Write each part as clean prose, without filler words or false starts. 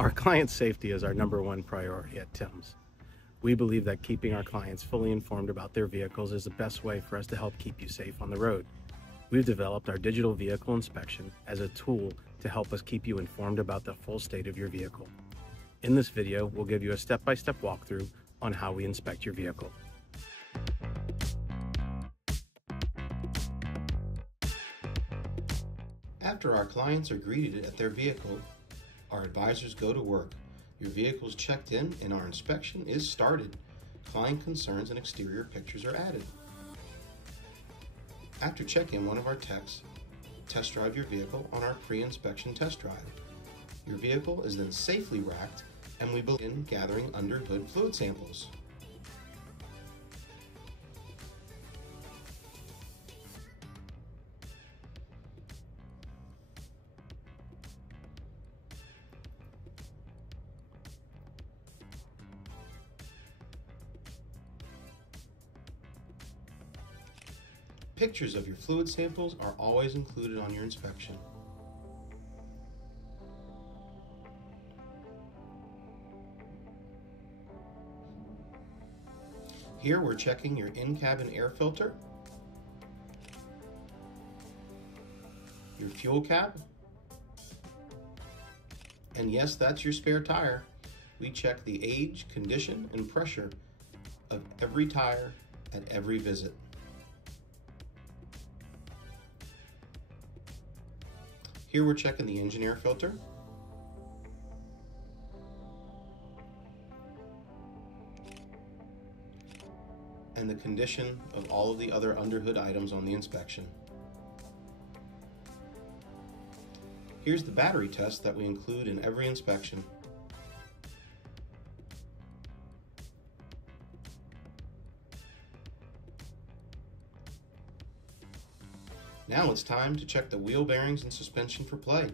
Our client safety is our #1 priority at Timms. We believe that keeping our clients fully informed about their vehicles is the best way for us to help keep you safe on the road. We've developed our digital vehicle inspection as a tool to help us keep you informed about the full state of your vehicle. In this video, we'll give you a step-by-step walkthrough on how we inspect your vehicle. After our clients are greeted at their vehicle, our advisors go to work. Your vehicle is checked in and our inspection is started. Client concerns and exterior pictures are added. After check-in, one of our techs test drive your vehicle on our pre-inspection test drive. Your vehicle is then safely racked and we begin gathering under hood fluid samples. Pictures of your fluid samples are always included on your inspection. Here we're checking your in-cabin air filter, your fuel cap, and yes, that's your spare tire. We check the age, condition, and pressure of every tire at every visit. Here we're checking the engine air filter, and the condition of all of the other underhood items on the inspection. Here's the battery test that we include in every inspection. Now it's time to check the wheel bearings and suspension for play.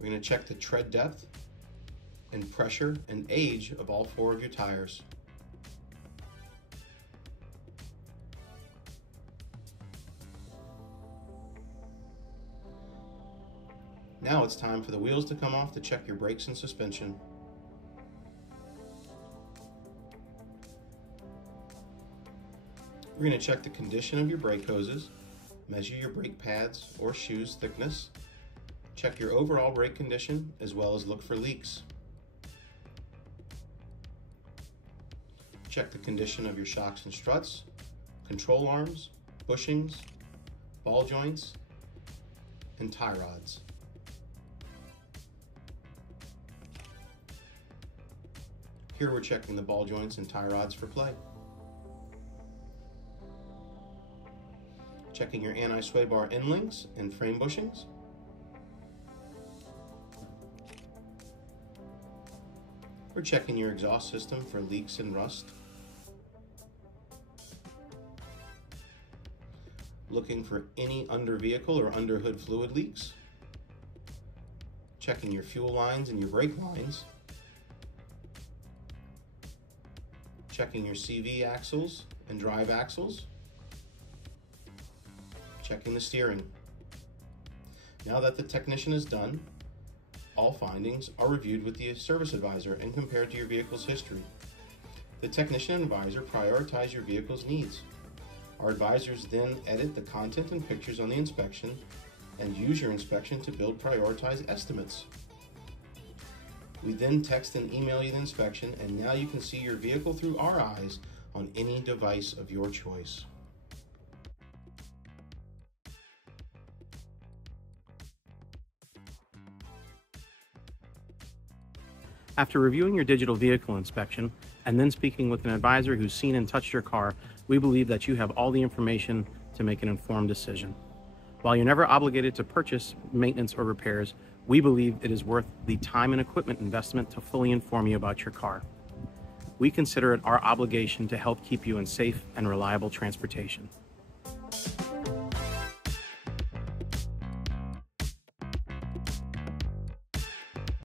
We're going to check the tread depth and pressure and age of all 4 of your tires. Now it's time for the wheels to come off to check your brakes and suspension. We're going to check the condition of your brake hoses, measure your brake pads or shoes thickness, check your overall brake condition, as well as look for leaks. Check the condition of your shocks and struts, control arms, bushings, ball joints, and tie rods. Here we're checking the ball joints and tie rods for play. Checking your anti-sway bar end links and frame bushings. We're checking your exhaust system for leaks and rust. Looking for any under vehicle or under hood fluid leaks. Checking your fuel lines and your brake lines. Checking your CV axles and drive axles. Checking the steering. Now that the technician is done, all findings are reviewed with the service advisor and compared to your vehicle's history. The technician and advisor prioritize your vehicle's needs. Our advisors then edit the content and pictures on the inspection and use your inspection to build prioritized estimates. We then text and email you the inspection, and now you can see your vehicle through our eyes on any device of your choice. After reviewing your digital vehicle inspection and then speaking with an advisor who's seen and touched your car, we believe that you have all the information to make an informed decision. While you're never obligated to purchase maintenance or repairs, we believe it is worth the time and equipment investment to fully inform you about your car. We consider it our obligation to help keep you in safe and reliable transportation.